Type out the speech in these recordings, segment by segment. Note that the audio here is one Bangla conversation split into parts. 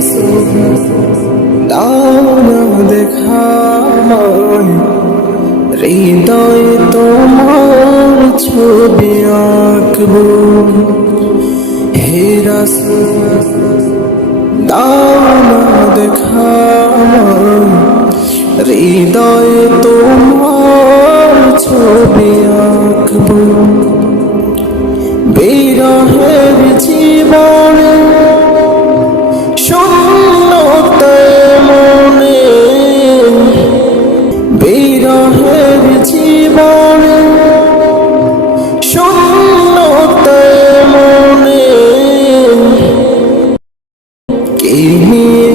রাসূল দাও না দেখা আমায়, হৃদয়ে তোমার ছবি আঁকবো। হে রাসূল দাও না দেখা আমায়, হৃদয়ে তোমার ছবি আঁকবো। বিরহের জীবনে শূন্যতায় মনে, বিরহের জীবনে শূন্যতায় মনে, কি নিয়ে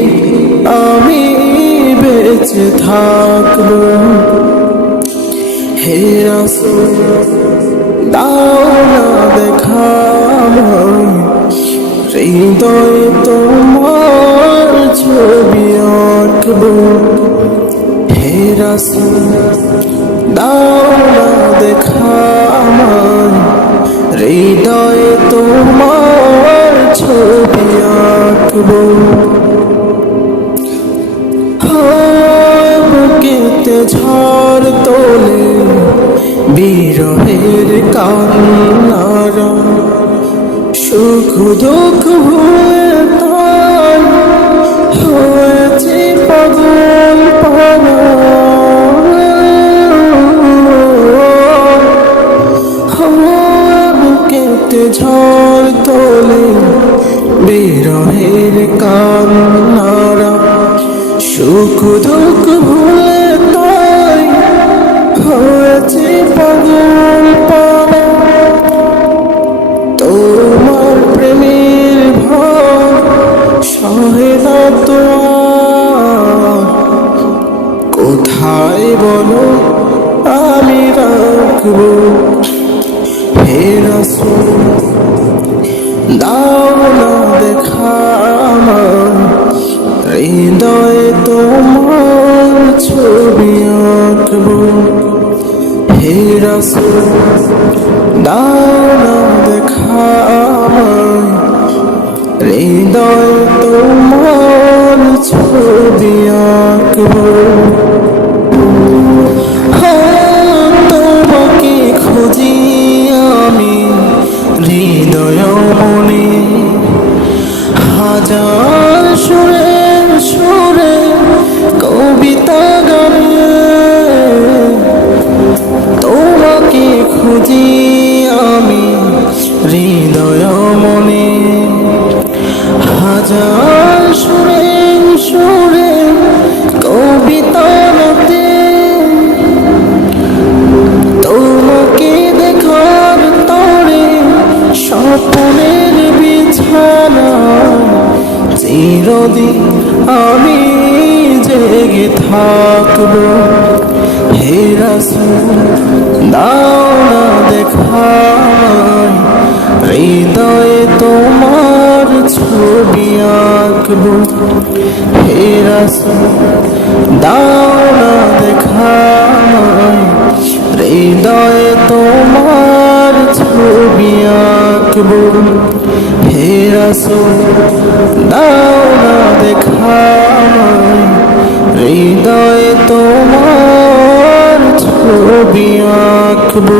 আমি বেঁচে থাকবো। হে রাসূল দাও না দেখা আমায়, হৃদয়ে তোমার ছবি আঁকবো। হে রাসূল দাও না দেখা আমায়, হৃদয়ে তোমার ছবি আঁকবো। বুকেতে ঝড় তোলে বিরহের কান্নারা, সুখ দুঃখ ভুলে তাই হয়েছে পাগল পারা। বুকেতে ঝড় তোলে বিরহের কান্নারা, সুখ দুঃখ ভুলে তাই হয়েছে পাগল পারা। তোমার প্রেমের ভার সহে না তো আর, কোথায় বলো আমি রাখবো। হে রাসূল দাও না দেখা আমায়, হৃদয়ে তোমার ছবি আঁকবো। হে রাসূল দাও না দেখা আমায়, হৃদয়ে তোমার ছবি আঁকবো। তোমাকে খুঁজি আমি হৃদয় মনে, হাজার সুরে সুরে কবিতা গানে। তোমাকে খুঁজি আমি হৃদয় মনে, হাজার সুরে সুরে কবিতা গাতে। তোমাকে দেখার তরে স্বপ্নের বিছানা, চিরদিন আমি জেগে থাকবো। হে রাসূল দাও না দেখা আমায়, হৃদয়ে তোমার ছবি আঁকবো। হে রাসূল দাও না দেখা আমায়, হৃদয়ে তোমার ছবি আঁকবো। হে রাসূল দাও না দেখা আমায়, হৃদয়ে তোমার ছবি আঁকবো।